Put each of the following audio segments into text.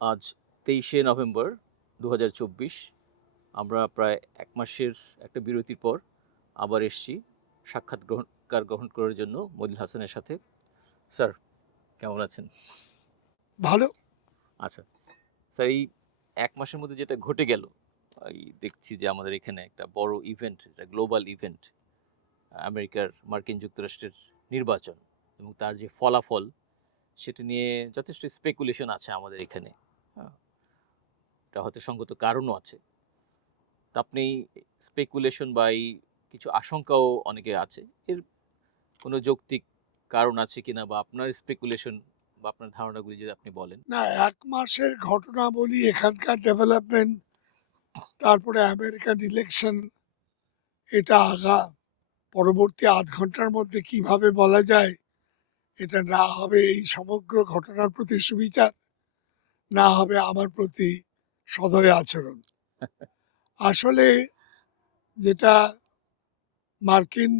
আজ 23শে নভেম্বর 2024। আমরা প্রায় এক মাসের একটা বিরতির পর আবার এসছি সাক্ষাৎকার গ্রহণ করার জন্য মদিল হাসানের সাথে। স্যার, কেমন আছেন? ভালো। আচ্ছা স্যার, এই এক মাসের মধ্যে যেটা ঘটে গেল, এই দেখছি যে আমাদের এখানে একটা বড় ইভেন্ট, একটা গ্লোবাল ইভেন্ট, মার্কিন যুক্তরাষ্ট্রের নির্বাচন এবং তার যে ফলাফল, সেটা নিয়ে যথেষ্ট স্পেকুলেশন আছে আমাদের এখানে। হ্যাঁ, এটা হয়তো সঙ্গত কারণও আছে। তা আপনি স্পেকুলেশন বা এই কিছু আশঙ্কাও অনেকে আছে, এর কোনো যৌক্তিক কারণ আছে কিনা, বা আপনার স্পেকুলেশন বা আপনার ধারণাগুলি যদি আপনি বলেন। না, ১ মাসের ঘটনা বলি, এখানকার ডেভেলপমেন্ট, তারপরে আমেরিকান ইলেকশন, এটা পরবর্তী ০.৫ ঘন্টার মধ্যে কিভাবে বলা যায় এটা না হবে এই সমগ্র ঘটনার প্রতি সুবিচার, না হবে আমার প্রতি সদয় আচরণ। আসলে যেটা মার্কিন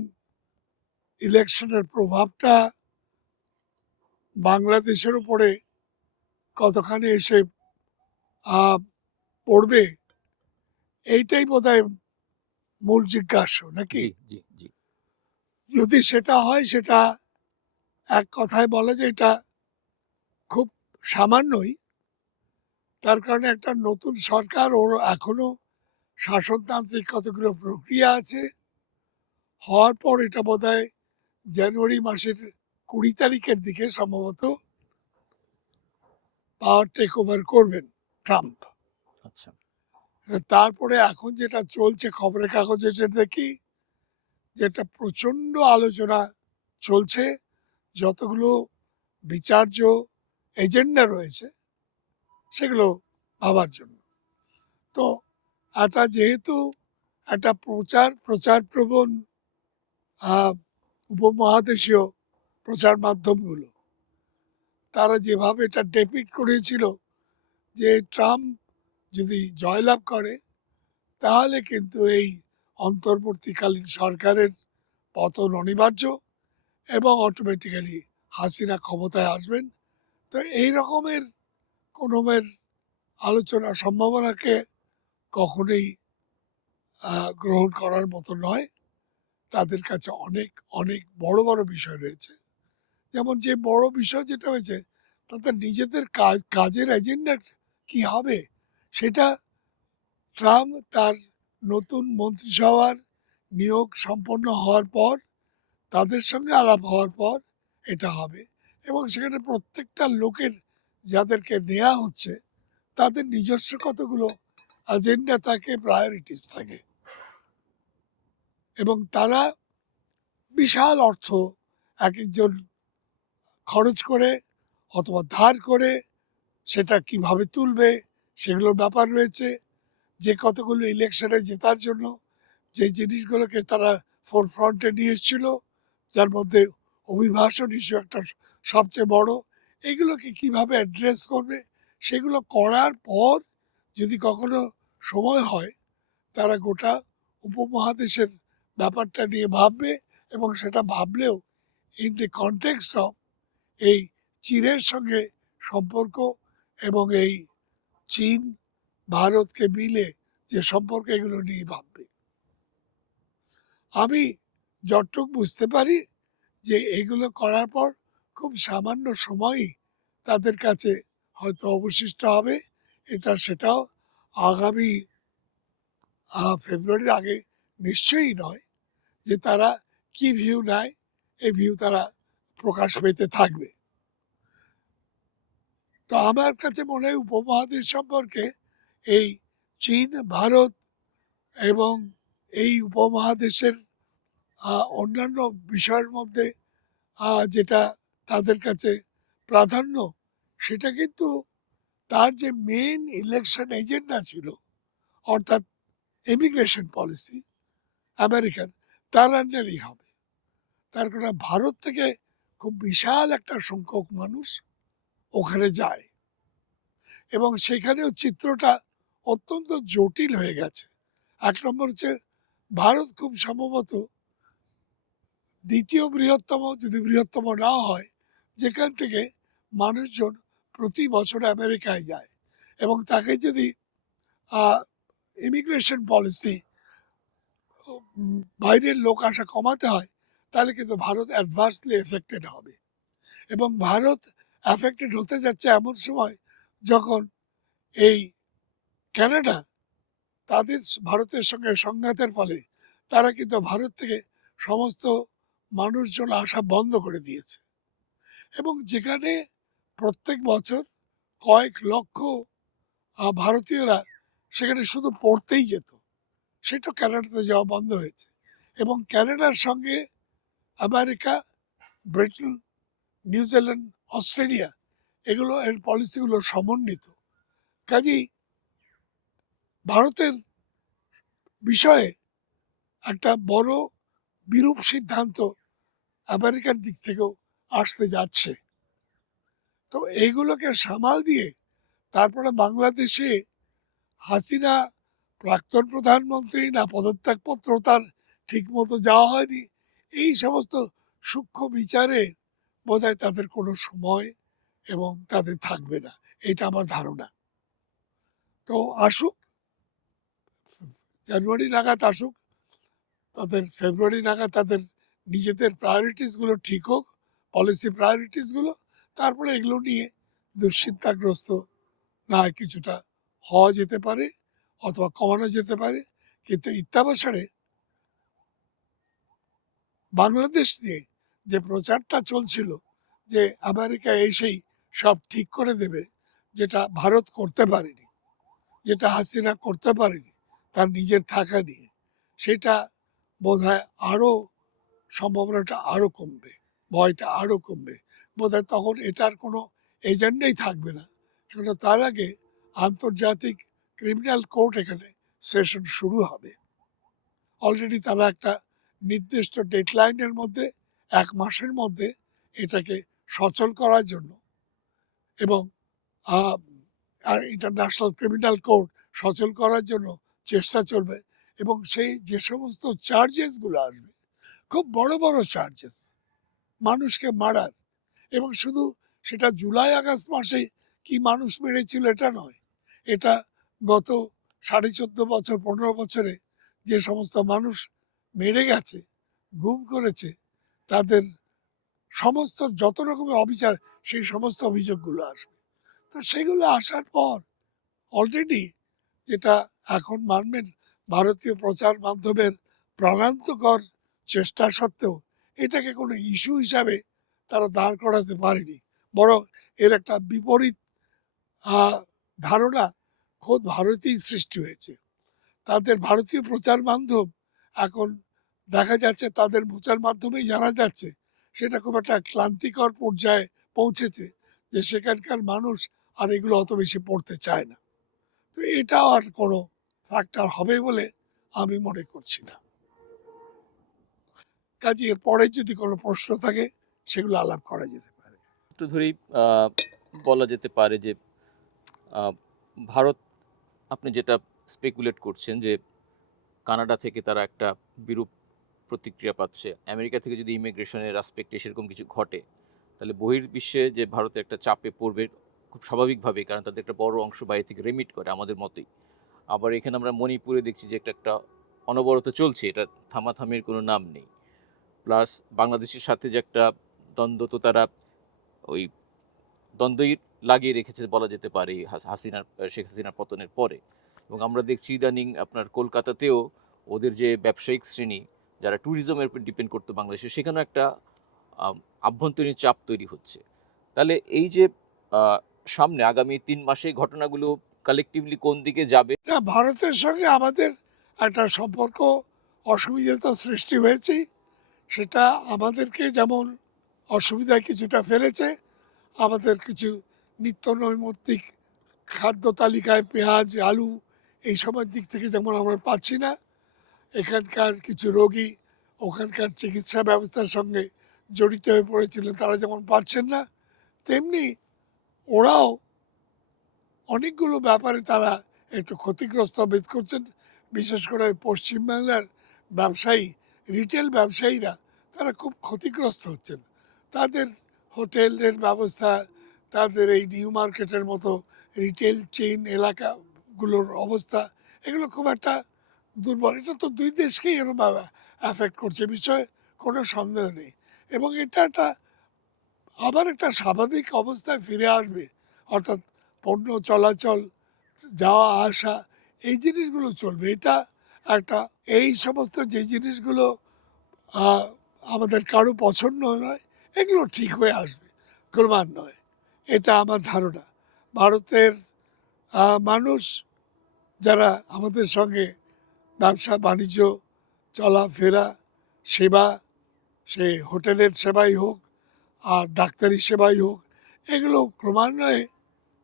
ইলেকশনের প্রভাবটা বাংলাদেশের উপরে কতখানি এসে পড়বে, এইটাই বোধহয় মূল জিজ্ঞাসা, নাকি? জি, জি, জি। যদি সেটা হয়, সেটা এক কথায় বলা যায় এটা খুব সামান্যই। তার কারণে একটা নতুন সরকার, ওর এখনো শাসনতান্ত্রিক কতগুলো প্রক্রিয়া আছে। হওয়ার পর এটা বোধহয় জানুয়ারি মাসের ২০ তারিখের দিকে সম্ভবত পাওয়ার টেক ওভার করবেন ট্রাম্প। আচ্ছা। তারপরে এখন যেটা চলছে খবরের কাগজে, যেটা দেখি যেটা প্রচণ্ড আলোচনা চলছে, যতগুলো বিচার্য এজেন্ডা রয়েছে সেগুলো ভাবার জন্য। তো এটা যেহেতু একটা প্রচার প্রবণ উপমহাদেশীয় প্রচার মাধ্যমগুলো, তারা যেভাবে এটা ডেপিক্ট করেছিল যে ট্রাম্প যদি জয়লাভ করে তাহলে কিন্তু এই অন্তর্বর্তীকালীন সরকারের পতন অনিবার্য এবং অটোমেটিক্যালি হাসিনা ক্ষমতায় আসবেন। তো এই রকমের কোনোমের আলোচনা সম্ভাবনাকে কখনোই গ্রহণ করার মতো নয়। তাদের কাছে অনেক অনেক বড় বড় বিষয় রয়েছে। যেমন যে বড় বিষয় যেটা হয়েছে, তাদের নিজেদের কাজের এজেন্ডা কি হবে, সেটা ট্রাম্প তার নতুন মন্ত্রিসভার নিয়োগ সম্পন্ন হওয়ার পর, তাদের সঙ্গে আলাপ হওয়ার পর এটা হবে। এবং সেখানে প্রত্যেকটা লোকের, যাদেরকে নেওয়া হচ্ছে, তাদের নিজস্ব কতগুলো এজেন্ডা থাকে, প্রায়োরিটিস থাকে, এবং তারা বিশাল অর্থ এক একজন খরচ করে অথবা ধার করে সেটা কিভাবে তুলবে সেগুলোর ব্যাপার রয়েছে। যে কতগুলো ইলেকশনে জেতার জন্য যে জিনিসগুলোকে তারা ফোরফ্রন্টে নিয়ে এসেছিল, যার মধ্যে অভিবাসন ইস্যু একটা সবচেয়ে বড়, এগুলোকে কিভাবে অ্যাড্রেস করবে, সেগুলো করার পর যদি কখনো সময় হয়, তারা গোটা উপমহাদেশের ব্যাপারটা নিয়ে ভাববে। এবং সেটা ভাবলেও ইন দি কনটেক্সট অফ এই চীনের সঙ্গে সম্পর্ক, এবং এই চীন ভারতকে মিলে যে সম্পর্ক, এগুলো নিয়ে ভাববে। আমি যতটুক বুঝতে পারি যে এগুলো করার পর খুব সামান্য সময়ই তাদের কাছে হয়তো অবশিষ্ট হবে। সেটাও আগামী ফেব্রুয়ারির আগে নিশ্চয়ই নয়। যে তারা কি ভিউ নেয়, এই ভিউ তারা প্রকাশ পেতে থাকবে। তো আমার কাছে মনে হয় উপমহাদেশ সম্পর্কে এই চীন, ভারত এবং এই উপমহাদেশের অন্যান্য বিষয়ের মধ্যে যেটা তাদের কাছে প্রাধান্য, সেটা কিন্তু তার যে মেন ইলেকশন এজেন্ডা ছিল, অর্থাৎ ইমিগ্রেশন পলিসি আমেরিকান, তার আন্ডারেই হবে। তার কারণ ভারত থেকে খুব বিশাল একটা সংখ্যক মানুষ ওখানে যায়, এবং সেখানেও চিত্রটা অত্যন্ত জটিল হয়ে গেছে। এক নম্বর হচ্ছে, ভারত খুব সম্ভবত দ্বিতীয় বৃহত্তম, যদি বৃহত্তম না হয়, যেখান থেকে মানুষজন প্রতি বছর আমেরিকায় যায়। এবং তাকে যদি ইমিগ্রেশন পলিসি বাইরের লোক আসা কমাতে হয়, তাহলে কিন্তু ভারত অ্যাডভান্সলি এফেক্টেড হবে। এবং ভারত অ্যাফেক্টেড হতে যাচ্ছে এমন সময় যখন এই কানাডা তাদের ভারতের সঙ্গে সংঘাতের ফলে তারা কিন্তু ভারত থেকে সমস্ত মানুষজন আসা বন্ধ করে দিয়েছে। এবং যেখানে প্রত্যেক বছর কয়েক লক্ষ ভারতীয়রা সেখানে শুধু পড়তেই যেত, সেটা কানাডাতে যাওয়া বন্ধ হয়েছে। এবং কানাডার সঙ্গে আমেরিকা, ব্রিটেন, নিউজিল্যান্ড, অস্ট্রেলিয়া এগুলো এর পলিসিগুলো সমন্বিত। কাজেই ভারতের বিষয়ে একটা বড় বিরূপ সিদ্ধান্ত আমেরিকার দিক থেকেও আসতে যাচ্ছে। তো এইগুলোকে সামাল দিয়ে তারপরে বাংলাদেশে হাসিনা প্রাক্তন প্রধানমন্ত্রী না পদত্যাগপত্র তার ঠিক মতো যাওয়া হয়নি, এই সমস্ত সূক্ষ্ম বিচারে বোধহয় তাদের কোনো সময় এবং তাদের থাকবে না, এটা আমার ধারণা। তো আসুক, জানুয়ারি নাগাদ আসুক, তাদের ফেব্রুয়ারি নাগাদ তাদের নিজেদের প্রায়োরিটিসগুলো ঠিক হোক, পলিসি প্রায়োরিটিসগুলো, তারপরে এগুলো নিয়ে দুশ্চিন্তাগ্রস্ত না হয় কিছুটা হওয়া যেতে পারে অথবা কমানো যেতে পারে। কিন্তু ইত্যাবসারে বাংলাদেশ নিয়ে যে প্রচারটা চলছিল যে আমেরিকা এসেই সব ঠিক করে দেবে, যেটা ভারত করতে পারেনি, যেটা হাসিনা করতে পারেনি তার নিজের থাকা নিয়ে, সেটা বোধহয় আরও সম্ভাবনাটা আরও কমবে, ভয়টা আরও কমবে। বোধহয় তখন এটার কোনো এজেন্ডাই থাকবে না। কেননা তার আগে আন্তর্জাতিক ক্রিমিনাল কোর্ট এখানে সেশন শুরু হবে। অলরেডি তারা একটা নির্দিষ্ট ডেডলাইনের মধ্যে 1 মাসের মধ্যে এটাকে সচল করার জন্য এবং আর ইন্টারন্যাশনাল ক্রিমিনাল কোর্ট সচল করার জন্য চেষ্টা চলবে। এবং সেই যে সমস্ত চার্জেসগুলো আসবে, খুব বড় বড় চার্জেস, মানুষকে মারার, এবং শুধু সেটা জুলাই আগস্ট মাসে কি মানুষ মেরেছিল এটা নয়, এটা গত 14.5 বছর 15 বছরে যে সমস্ত মানুষ মেরে গেছে, গুম করেছে, তাদের সমস্ত যত রকমের অবিচার, সেই সমস্ত অভিযোগগুলো আসবে। তো সেগুলো আসার পর অলরেডি যেটা এখন মানবেন, ভারতীয় প্রচার মাধ্যমের প্রাণান্তকর চেষ্টা সত্ত্বেও এটাকে কোনো ইস্যু হিসাবে তারা দাঁড় করাতে পারেনি, বরং এর একটা বিপরীত ধারণা খোদ ভারতেই সৃষ্টি হয়েছে। তাদের ভারতীয় প্রচার মাধ্যম এখন দেখা যাচ্ছে, তাদের প্রচার মাধ্যমেই জানা যাচ্ছে সেটা খুব একটা ক্লান্তিকর পর্যায়ে পৌঁছেছে, যে সেখানকার মানুষ আর এগুলো অত বেশি পড়তে চায় না। তো এটাও আর কোনো ফ্যাক্টর হবে বলে আমি মনে করছি না। কাজে এর পরে যদি কোনো প্রশ্ন থাকে সেগুলো আলাপ করা যেতে পারে। একটু ধরেই বলা যেতে পারে যে আহ, ভারত, আপনি যেটা স্পেকুলেট করছেন যে কানাডা থেকে তারা একটা বিরূপ প্রতিক্রিয়া পাচ্ছে, আমেরিকা থেকে যদি ইমিগ্রেশনের আসপেক্টে সেরকম কিছু ঘটে, তাহলে বহির্বিশ্বে যে ভারতে একটা চাপে পড়বে খুব স্বাভাবিকভাবেই, কারণ তাদের একটা বড় অংশ বাইরে থেকে রেমিট করে আমাদের মতোই। আবার এখানে আমরা মণিপুরে দেখছি যে একটা অনবরত চলছে, এটা থামাথামির কোনো নাম নেই। প্লাস বাংলাদেশের সাথে যে একটা দ্বন্দ্ব, তো তারা ওই দ্বন্দ্বই লাগিয়ে রেখেছে বলা যেতে পারে শেখ হাসিনার পতনের পরে। এবং আমরা দেখছি ইদানিং আপনার কলকাতাতেও ওদের যে ব্যবসায়িক শ্রেণী যারা ট্যুরিজমের উপর ডিপেন্ড করতো বাংলাদেশে, সেখানেও একটা আভ্যন্তরীণ চাপ তৈরি হচ্ছে। তাহলে এই যে সামনে আগামী 3 মাসে ঘটনাগুলো কালেকটিভলি কোন দিকে যাবে? না, ভারতের সঙ্গে আমাদের একটা সম্পর্ক অসুবিধা তো সৃষ্টি হয়েছে, সেটা আমাদেরকে যেমন অসুবিধায় কিছুটা ফেলেছে, আমাদের কিছু নিত্য নৈমিত্তিক খাদ্য তালিকায় পেঁয়াজ, আলু এই সময়ের দিক থেকে যেমন আমরা পাচ্ছি না, এখানকার কিছু রোগী ওখানকার চিকিৎসা ব্যবস্থার সঙ্গে জড়িত হয়ে পড়েছিলেন, তারা যেমন পাচ্ছেন না, তেমনি ওরাও অনেকগুলো ব্যাপারে তারা একটু ক্ষতিগ্রস্ত বোধ করছেন। বিশেষ করে পশ্চিমবাংলার ব্যবসায়ী, রিটেল ব্যবসায়ীরা তারা খুব ক্ষতিগ্রস্ত হচ্ছেন। তাদের হোটেলের ব্যবস্থা, তাদের এই নিউ মার্কেটের মতো রিটেল চেইন এলাকাগুলোর অবস্থা এগুলো খুব একটা দুর্বল। এটা তো দুই দেশকেই এরকম অ্যাফেক্ট করছে, বিষয়ে কোনো সন্দেহ নেই। এবং এটা একটা আবার একটা স্বাভাবিক অবস্থায় ফিরে আসবে, অর্থাৎ পণ্য চলাচল, যাওয়া আসা, এই জিনিসগুলো চলবে। এটা একটা, এই সমস্ত যে জিনিসগুলো আহ, আমাদের কারো পছন্দ নয়, এগুলো ঠিক হয়ে আসবে ক্রমান্বয়ে, এটা আমার ধারণা। ভারতের মানুষ যারা আমাদের সঙ্গে ব্যবসা বাণিজ্য, চলাফেরা, সেবা, সে হোটেলের সেবাই হোক আর ডাক্তারি সেবাই হোক, এগুলো ক্রমান্বয়ে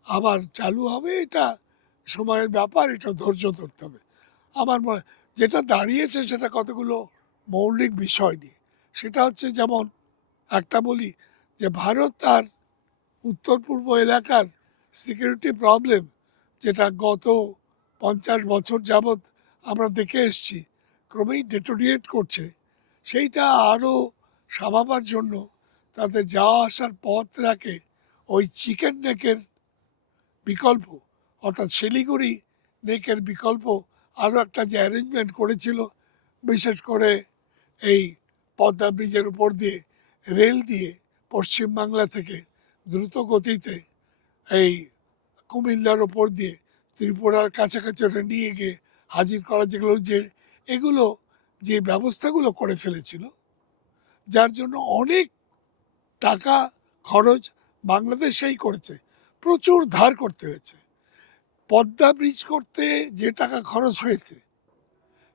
আবার চালু হবে। এটা সময়ের ব্যাপার, এটা ধৈর্য ধরতে হবে। আমার মনে, যেটা দাঁড়িয়েছে সেটা কতগুলো মৌলিক বিষয় নিয়ে। সেটা হচ্ছে, যেমন একটা বলি, যে ভারত তার উত্তর পূর্ব এলাকার সিকিউরিটি প্রবলেম, যেটা গত 50 বছর যাবৎ আমরা দেখে এসছি ক্রমেই ডেটোরিয়েট করছে, সেইটা আরও সামাবার জন্য তাদের যাওয়া আসার পথটাকে ওই চিকেন নেকের বিকল্প, অর্থাৎ শিলিগুড়ি নেকের বিকল্প আরও একটা যে অ্যারেঞ্জমেন্ট করেছিল, বিশেষ করে এই পদ্মা ব্রিজের উপর দিয়ে রেল দিয়ে পশ্চিমবাংলা থেকে দ্রুত গতিতে এই কুমিল্লার ওপর দিয়ে ত্রিপুরার কাছাকাছি ওটা নিয়ে গিয়ে হাজির করা, যেগুলো যে এগুলো যে ব্যবস্থাগুলো করে ফেলেছিল, যার জন্য অনেক টাকা খরচ বাংলাদেশেই করেছে, প্রচুর ধার করতে হয়েছে। পদ্মা ব্রিজ করতে যে টাকা খরচ হয়েছে,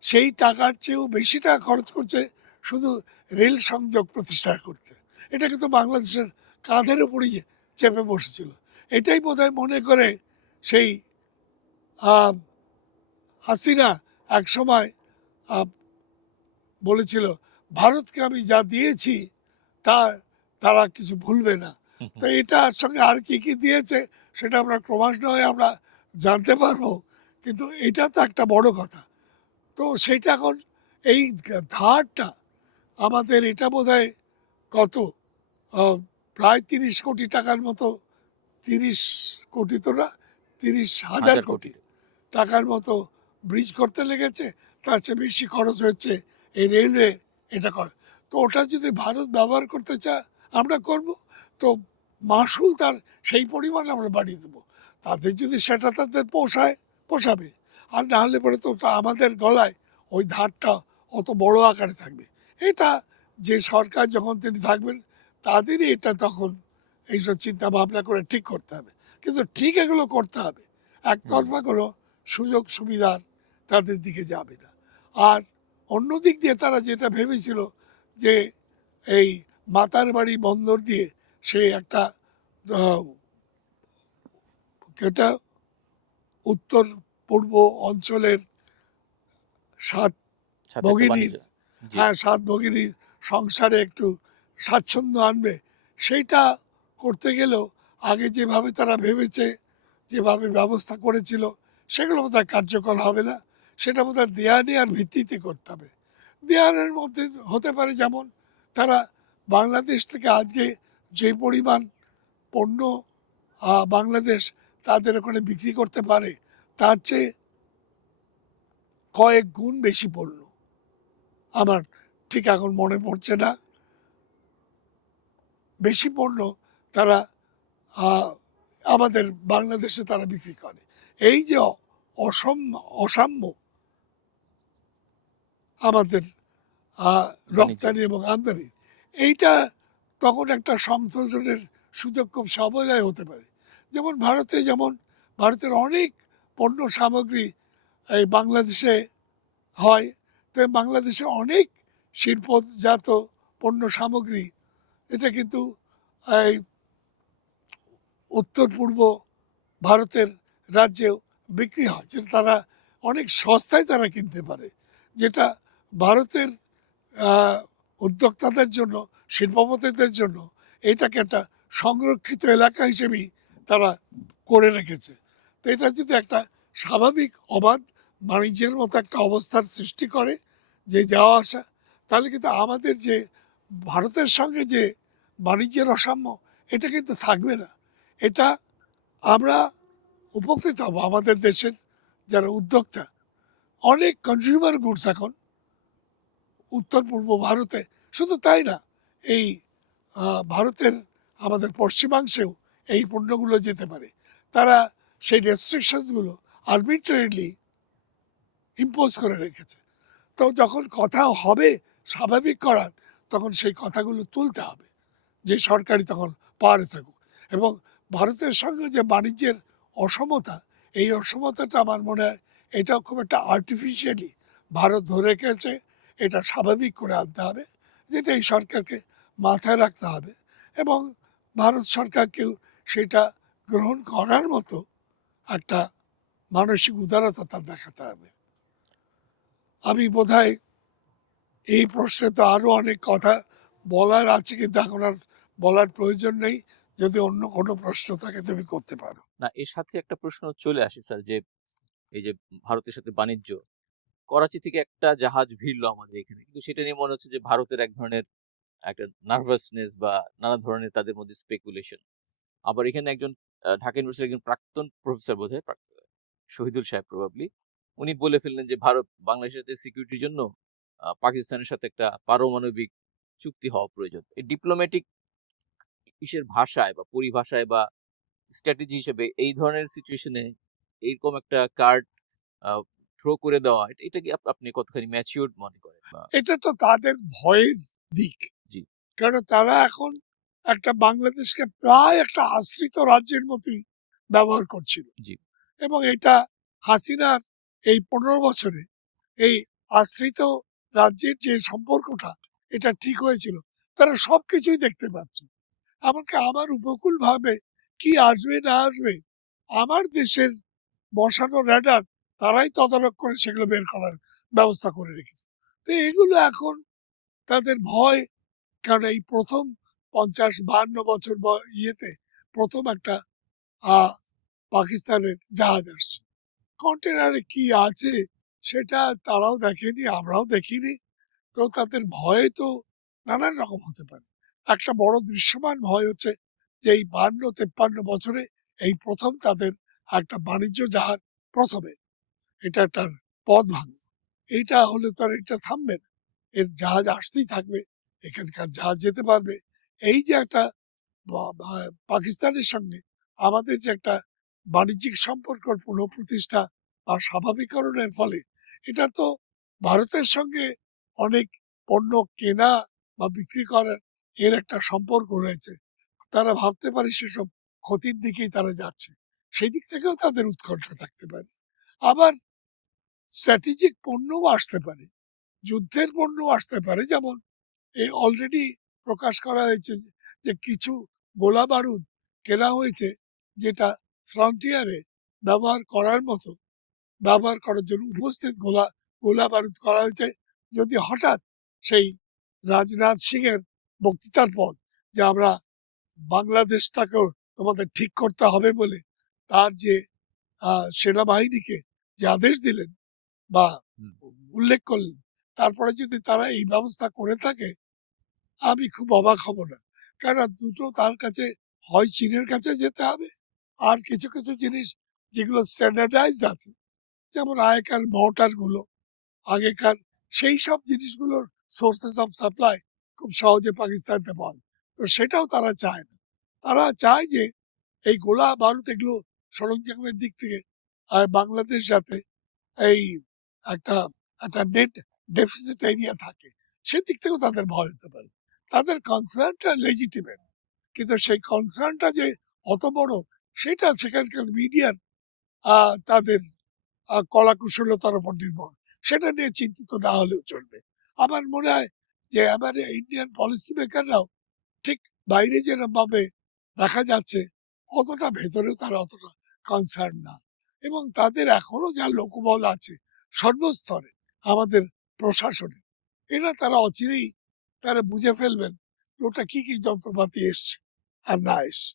সেই টাকার চেয়েও বেশি টাকা খরচ করছে শুধু রেল সংযোগ প্রতিষ্ঠা করতে। এটা কিন্তু বাংলাদেশের কাঁধের উপরই চেপে বসেছিল। এটাই বোধহয় মনে করে সেই হাসিনা এক সময় বলেছিল, ভারতকে আমি যা দিয়েছি তা তারা কিছু ভুলবে না। তো এটার সঙ্গে আর কি কি দিয়েছে সেটা আমরা ক্রমান্বয়ে আমরা জানতে পারবো, কিন্তু এটা তো একটা বড় কথা। তো সেটা এখন এই ধারটা আমাদের, এটা বোধহয় কত, প্রায় 30 কোটি টাকার মতো, 30 কোটি তো না, 30,000 হাজার কোটি কোটি। টাকার মতো ব্রিজ করতে লেগেছে। তার চেয়ে বেশি খরচ হচ্ছে এই রেলওয়ে এটা করে। তো ওটা যদি ভারত ব্যবহার করতে চায় আমরা করব, তো মাসুল তার সেই পরিমাণ আমরা বাড়িয়ে দেবো। তাদের যদি সেটা তাদের পোষাবে, আর না হলে পরে তো ওটা আমাদের গলায় ওই ধারটা অত বড় আকারে থাকবে। এটা যে সরকার যখন তিনি থাকবেন তাদেরই এটা তখন এইসব চিন্তা ভাবনা করে ঠিক করতে হবে। কিন্তু ঠিক এগুলো করতে হবে, একতরফা কোনো সুযোগ সুবিধার তাদের দিকে যাবে না। আর অন্য দিক দিয়ে তারা যেটা ভেবেছিল যে এই মাতারবাড়ি বন্দর দিয়ে সে একটা এটা উত্তর পূর্ব অঞ্চলের সাত সাথে একটা ভগিনীর, বাণিজ্য। জি। হ্যাঁ, সাত ভগিনীর সংসারে একটু স্বাচ্ছন্দ্য আনবে, সেইটা করতে গেলেও আগে যেভাবে তারা ভেবেছে, যেভাবে ব্যবস্থা করেছিল, সেগুলো বোধহয় কার্যকর হবে না। সেটা বোধহয় দেয়া নেওয়ার ভিত্তিতে করতে হবে। দেয়ারের মধ্যে হতে পারে, যেমন তারা বাংলাদেশ থেকে আজকে যে পরিমাণ পণ্য বাংলাদেশ তাদের ওখানে বিক্রি করতে পারে, তার চেয়ে কয়েক গুণ বেশি পড়ল। আমার ঠিক এখন মনে পড়ছে না, বেশি পণ্য তারা আমাদের বাংলাদেশে তারা বিক্রি করে। এই যে অসাম্য আমাদের বাণিজ্য। রপ্তানি এবং আমদানি, এইটা তখন একটা সংশোধনের সুযোগ খুব সহজেই হতে পারে। যেমন ভারতের অনেক পণ্য সামগ্রী এই বাংলাদেশে হয়, তো বাংলাদেশে অনেক শিল্পজাত পণ্য সামগ্রী এটা কিন্তু এই উত্তর পূর্ব ভারতের রাজ্যেও বিক্রি হয়, যেটা তারা অনেক সস্তায় তারা কিনতে পারে, যেটা ভারতের উদ্যোক্তাদের জন্য, শিল্পপতিদের জন্য এটাকে একটা সংরক্ষিত এলাকা হিসেবেই তারা করে রেখেছে। তো এটা যদি একটা স্বাভাবিক অবাধ বাণিজ্যের মতো একটা অবস্থার সৃষ্টি করে, যে যাওয়া আসা, তাহলে কিন্তু আমাদের যে ভারতের সঙ্গে যে বাণিজ্যের অসাম্য, এটা কিন্তু থাকবে না। এটা আমরা উপকৃত হব আমাদের দেশের যারা উদ্যোক্তা। অনেক কনজিউমার গুডস এখন উত্তর পূর্ব ভারতে, শুধু তাই না, এই ভারতের আমাদের পশ্চিমাংশেও এই পণ্যগুলো যেতে পারে। তারা সেই রেস্ট্রিকশনসগুলো আরবিট্রারিলি ইম্পোজ করে রেখেছে। তো যখন কথা হবে স্বাভাবিক করার, তখন সেই কথাগুলো তুলতে হবে, যে সরকারি তখন পাওয়ারে থাকুক। এবং ভারতের সঙ্গে যে বাণিজ্যের অসমতা, এই অসমতাটা আমার মনে হয় এটাও খুব একটা আর্টিফিশিয়ালি ভারত ধরে রেখেছে। এটা স্বাভাবিক করে আনতে হবে, যেটা এই সরকারকে মাথায় রাখতে হবে এবং ভারত সরকারকেও সেটা গ্রহণ করার মতো একটা মানসিক উদারতা তার দেখাতে হবে। আমি বোধহয় এই প্রশ্নে তো আরও অনেক কথা বলার আছে, কিন্তু এখন আর বলার প্রয়োজন নেই। যদি অন্য কোনো প্রশ্ন থাকে তুমি করতে পারো। না, এর সাথে একটা প্রশ্ন চলে আসে স্যার, যে এই যে ভারতের সাথে বাণিজ্য, করাচি থেকে একটা জাহাজ ভিড়লো আমাদের এখানে, কিন্তু সেটা নিয়ে মনে হচ্ছে যে ভারতের এক ধরনের একটা নার্ভাসনেস বা নানা ধরনের তাদের মধ্যে স্পেকুলেশন। আবার এখানে একজন ঢাকা ইউনিভার্সিটির একজন প্রাক্তন প্রফেসর, বোধহয় শহীদুল সাহেব প্রবাবলি, উনি বলে ফেললেন যে ভারত বাংলাদেশের সাথে সিকিউরিটির জন্য পাকিস্তানের সাথে একটা পারমাণবিক চুক্তি হওয়া প্রয়োজন। এই ডিপ্লোম্যাটিক ইসের ভাষায় বা পরিভাষায় বা স্ট্র্যাটেজি হিসেবে এই ধরনের সিচুয়েশনে এইরকম একটা কার্ড থ্রো করে দেওয়া, এটা কি আপনি কতখানি ম্যাচিউরড মনে করেন? বা এটা তো তাদের ভয়ের দিক, জি, কারণ তারা এখন একটা বাংলাদেশকে প্রায় একটা আশ্রিত রাজ্যের মতোই ব্যবহার করছিল। জি, এবং এটা হাসিনার এই 15 বছরে এই আশ্রিত রাজ্যের যে সম্পর্কটা, এটা ঠিক হয়েছিল। তারা সব কিছুই দেখতে পাচ্ছে। এমনকি আমার উপকূল ভাবে কি আসবে না আসবে, আমার দেশের বসানো র্যাডার তারাই তদারক করে সেগুলো বের করার ব্যবস্থা করে রেখেছে। তো এগুলো এখন তাদের ভয়, কারণ এই প্রথম 50-52 বছর ইয়েতে প্রথম একটা আহ, পাকিস্তানের জাহাজ আসছে। কন্টেনারে কি আছে সেটা তারাও দেখেনি, আমরাও দেখিনি। তো তাদের ভয় তো নানান রকম হতে পারে। একটা বড় দৃশ্যমান ভয় হচ্ছে যে এই 52-53 বছরে এই প্রথম তাদের একটা বাণিজ্য জাহাজ প্রথমে এটা একটা পথ ভাঙলো। এইটা হলে তো আর এটা থামবে না, এর জাহাজ আসতেই থাকবে, এখানকার জাহাজ যেতে পারবে। এই যে একটা পাকিস্তানের সঙ্গে আমাদের যে একটা বাণিজ্যিক সম্পর্ক পুনঃপ্রতিষ্ঠা বা স্বাভাবিকরণের ফলে, এটা তো ভারতের সঙ্গে অনেক পণ্য কেনা বা বিক্রি করার এর একটা সম্পর্ক রয়েছে। তারা ভাবতে পারে সেসব ক্ষতির দিকেই তারা যাচ্ছে, সেই দিক থেকেও তাদের উৎকণ্ঠা থাকতে পারে। আবার স্ট্র্যাটেজিক পণ্যও আসতে পারে, যুদ্ধের পণ্য আসতে পারে। যেমন এই অলরেডি প্রকাশ করা হয়েছে যে কিছু গোলা বারুদ কেনা হয়েছে, যেটা ফ্রন্টিয়ারে ব্যবহার করার মতো, ব্যবহার করার জন্য উপস্থিত গোলা বারুদ করা হয়েছে। যদি হঠাৎ সেই রাজনাথ সিং এর বক্তৃতার পর যে আমরা বাংলাদেশটাকেও তোমাদের ঠিক করতে হবে বলে তার যে সেনাবাহিনীকে যে আদেশ দিলেন বা হুম, উল্লেখ করলেন, তারপরে যদি তারা এই ব্যবস্থা করে থাকে, আমি খুব অবাক হব না। কেননা দুটো তার কাছে, হয় চীনের কাছে যেতে হবে, আর কিছু কিছু জিনিস যেগুলো স্ট্যান্ডার্ডাইজড আছে, যেমন আগেকার মর্টার গুলো, আগেকার সেই সব জিনিসগুলোর সোর্সেস অফ সাপ্লাই খুব সহজে পাকিস্তানতে পাওয়া যায়। তো সেটাও তারা চায় না। তারা চায় যে এই গোলা বারুদ এগুলো সরঞ্জামের দিক থেকে বাংলাদেশ যাতে এই একটা একটা নেট ডেফিসিট এরিয়া থাকে, সেদিক থেকেও তাদের ভয় হতে পারে। তাদের কনসার্নটা লেজিটিমেট, কিন্তু সেই কনসার্নটা যে অত বড়, সেটা সেখানকার মিডিয়ার তাদের কলাকুশলতার উপর নির্ভর, সেটা নিয়ে চিন্তিত না হলেও চলবে। আমার মনে হয় যে আমার ইন্ডিয়ান পলিসি মেকাররাও ঠিক বাইরে যেরকম ভাবে দেখা যাচ্ছে, অতটা ভেতরেও তারা অতটা কনসার্ন না। এবং তাদের এখনো যা লোকবল আছে সর্বস্তরে আমাদের প্রশাসনে, এরা তারা অচিরেই তারা বুঝে ফেলবেন যে ওটা কি কি যন্ত্রপাতি এসছে আর না এসছে।